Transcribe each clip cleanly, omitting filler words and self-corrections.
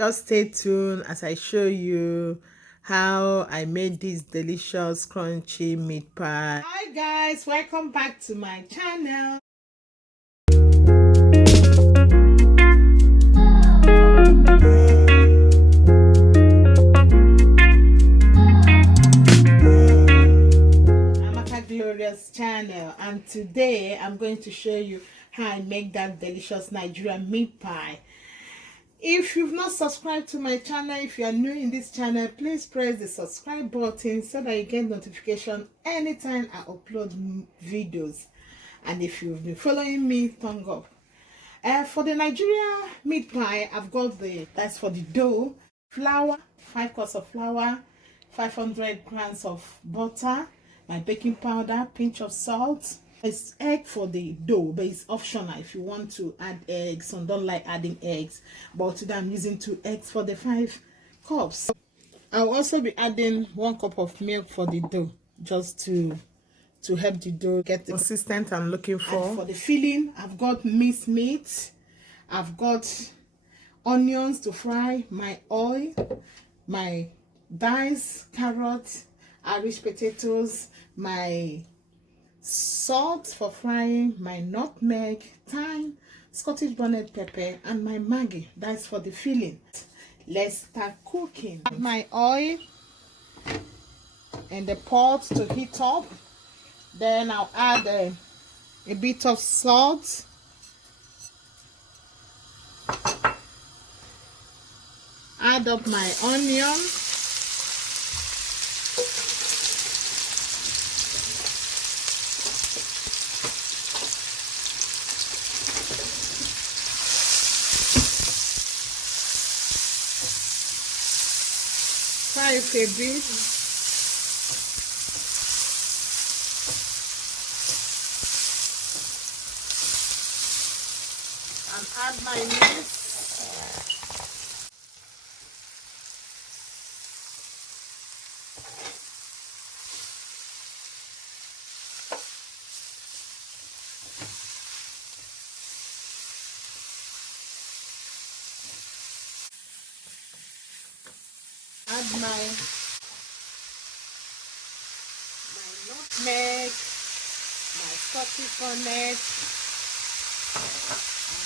Just stay tuned as I show you how I made this delicious crunchy meat pie. Hi guys, welcome back to my channel. Amaka Glorious channel, and today I'm going to show you how I make that delicious Nigerian meat pie. If you've not subscribed to my channel, if you are new in this channel, please press the subscribe button so that you get notification anytime I upload videos. And if you've been following me, thumb up. For the Nigeria meat pie, I've got that's for the dough, flour, 5 cups of flour, 500 grams of butter, my baking powder, pinch of salt. It's egg for the dough, but it's optional if you want to add eggs. Some don't like adding eggs, but today I'm using 2 eggs for the 5 cups. I'll also be adding 1 cup of milk for the dough, just to help the dough get the consistent I'm looking for. And for the filling, I've got minced meat, I've got onions to fry, my oil, my diced carrots, Irish potatoes, my salt for frying, my nutmeg, thyme, Scottish bonnet pepper, and my Maggi. That's for the filling. Let's start cooking. My oil in the pot to heat up. Then I'll add a bit of salt, add up my onion, fry it a bit. And add my meat. Add my nutmeg, my Scottish bonnet,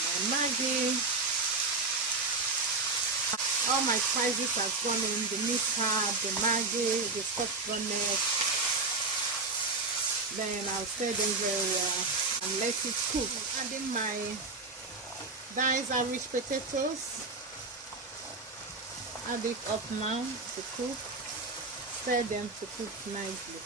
my Maggi. All my spices have gone in, the meat pad, the Maggi, the Scottish bonnet. Then I'll stir them very well and let it cook. Adding my diced Irish potatoes. Add it up now to cook. Stir them to cook nicely.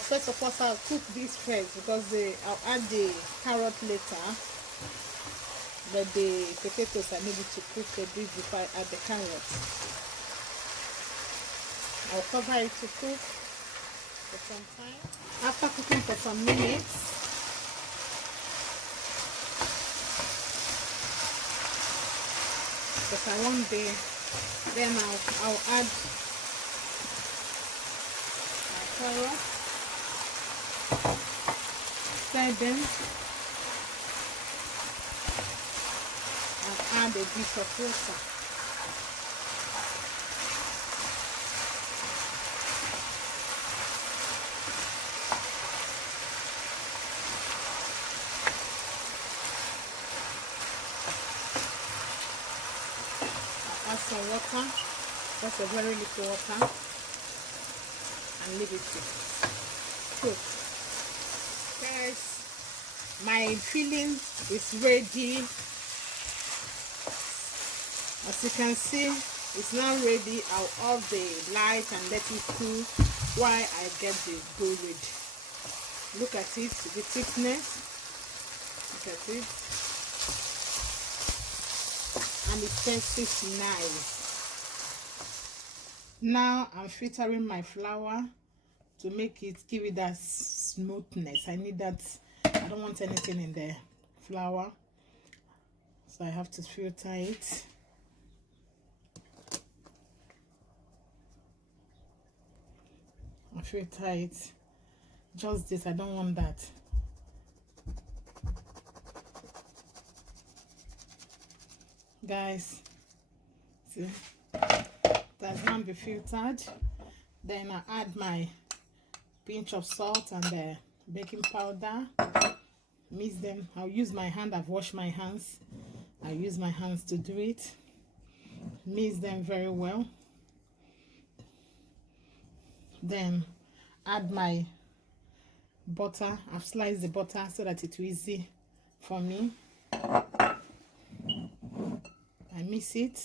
First of all, I'll cook this first because I'll add the carrot later, but the potatoes I need to cook a bit before I add the carrots. I'll cover it to cook for some time. After cooking for some minutes, because I want then I'll add my carrots. Stir them and add a bit of water. Add some water, just a very little water, and leave it to cook. Guys, my filling is ready. As you can see, it's now ready. I'll off the light and let it cool while I get the dough ready. Look at it, the thickness. Look at it. And it tastes nice. Now I'm filtering my flour to make it, give it that smoothness. I need that. I don't want anything in the flour, so I have to filter it. I feel tight. Just this, I don't want that. Guys, see, that's not be filtered. Then I add my pinch of salt and the baking powder. Mix them. I'll use my hand. I've washed my hands. I use my hands to do it. Mix them very well. Then add my butter. I've sliced the butter so that it's easy for me. I mix it.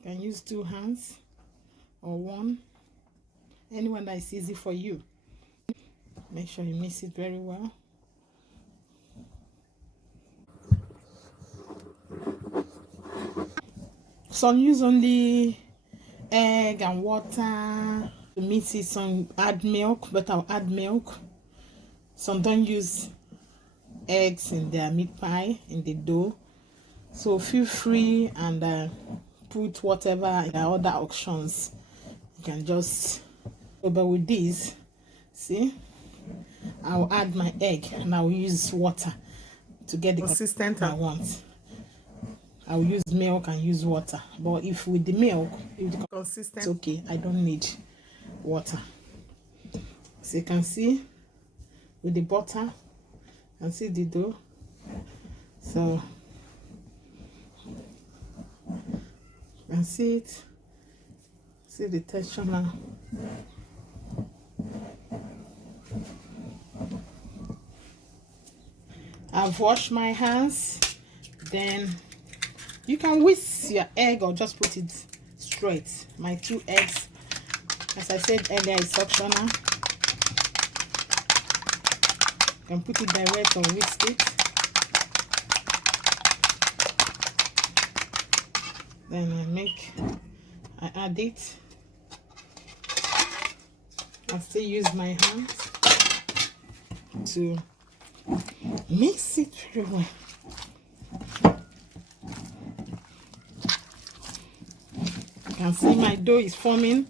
You can use 2 hands or 1, anyone that is easy for you. Make sure you mix it very well. Some use only egg and water to mix it. Some add milk, but I'll add milk. Some don't use eggs in their meat pie, in the dough. So feel free and put whatever in other options. You can just, but with this, see, I'll add my egg and I'll use water to get the consistency I want. I'll use milk and use water, but if with the milk, if the consistency is okay, I don't need water. So you can see with the butter and see the dough. So you can see it, see the texture now. I've washed my hands. Then you can whisk your egg or just put it straight. My 2 eggs, as I said earlier, is optional. You can put it direct or whisk it. Then I add it. I still use my hands to mix it very well. You can see my dough is forming.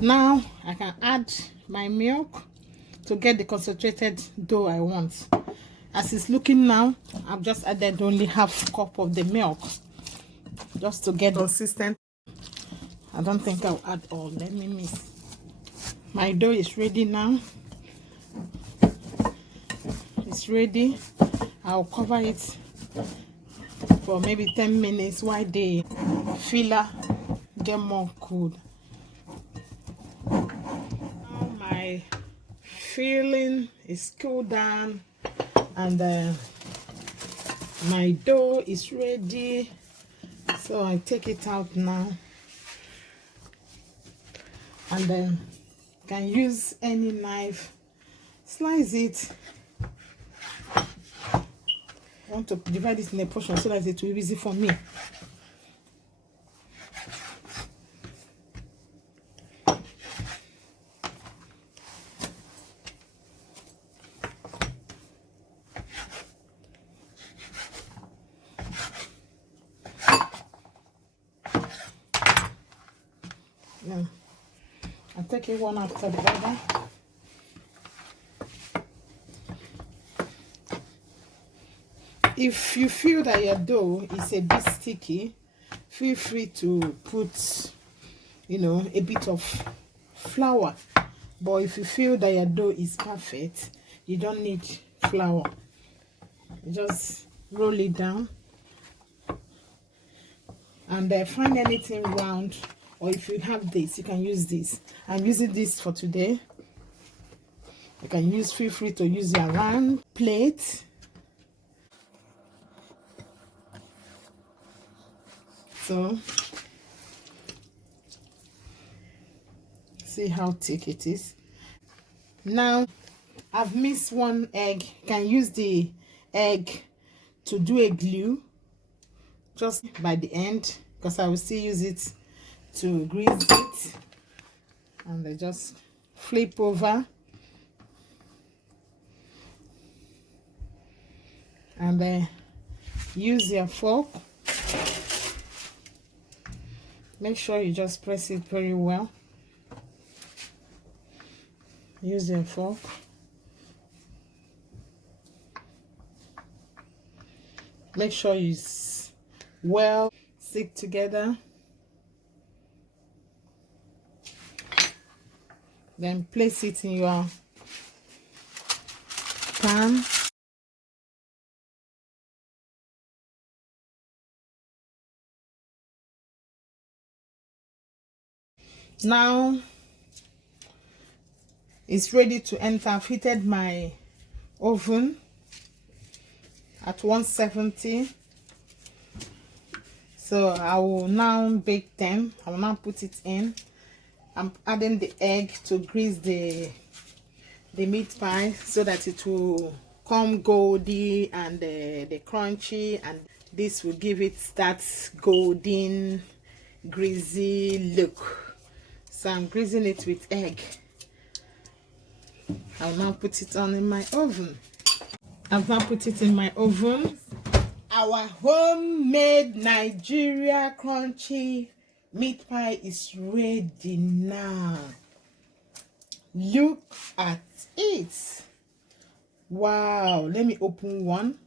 Now I can add my milk to get the concentrated dough I want. As it's looking now, I've just added only half cup of the milk just to get consistent. I don't think I'll add all. Let me mix. My dough is ready now. It's ready. I'll cover it for maybe 10 minutes while the filler get more cooled. Now my filling is cooled down and my dough is ready. So I take it out now, and then you can use any knife, slice it. I want to divide it in a portion so that it will be easy for me. Yeah. I'll take it one after the other. If you feel that your dough is a bit sticky, feel free to put, a bit of flour. But if you feel that your dough is perfect, you don't need flour. Just roll it down and find anything round, or if you have this, you can use this. I'm using this for today. You can feel free to use your round plate. So see how thick it is. Now I've mixed 1 egg. You can use the egg to do a glue just by the end, because I will still use it to grease it. And I just flip over and use your fork Make sure you just press it very well. Use your fork. Make sure it's well stick together. Then place it in your pan. Now it's ready to enter. I've heated my oven at 170. So I will now bake them. I will now put it in. I'm adding the egg to grease the meat pie so that it will come goldy and the crunchy, and this will give it that golden greasy look. So I'm greasing it with egg. I'll now put it on in my oven. I've now put it in my oven. Our homemade Nigeria crunchy meat pie is ready now. Look at it. Wow. Let me open one.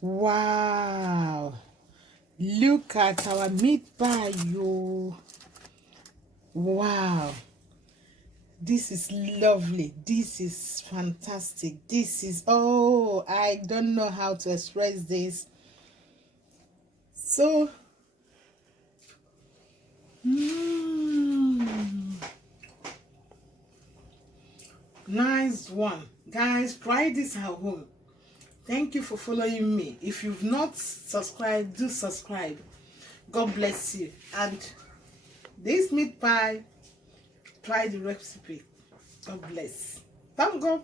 Wow. Look at our meat pie, yo. Wow. This is lovely. This is fantastic. This is, oh, I don't know how to express this. So, nice one. Guys, try this at home. Thank you for following me. If you've not subscribed, do subscribe. God bless you. And this meat pie, try the recipe. God bless. Thank God.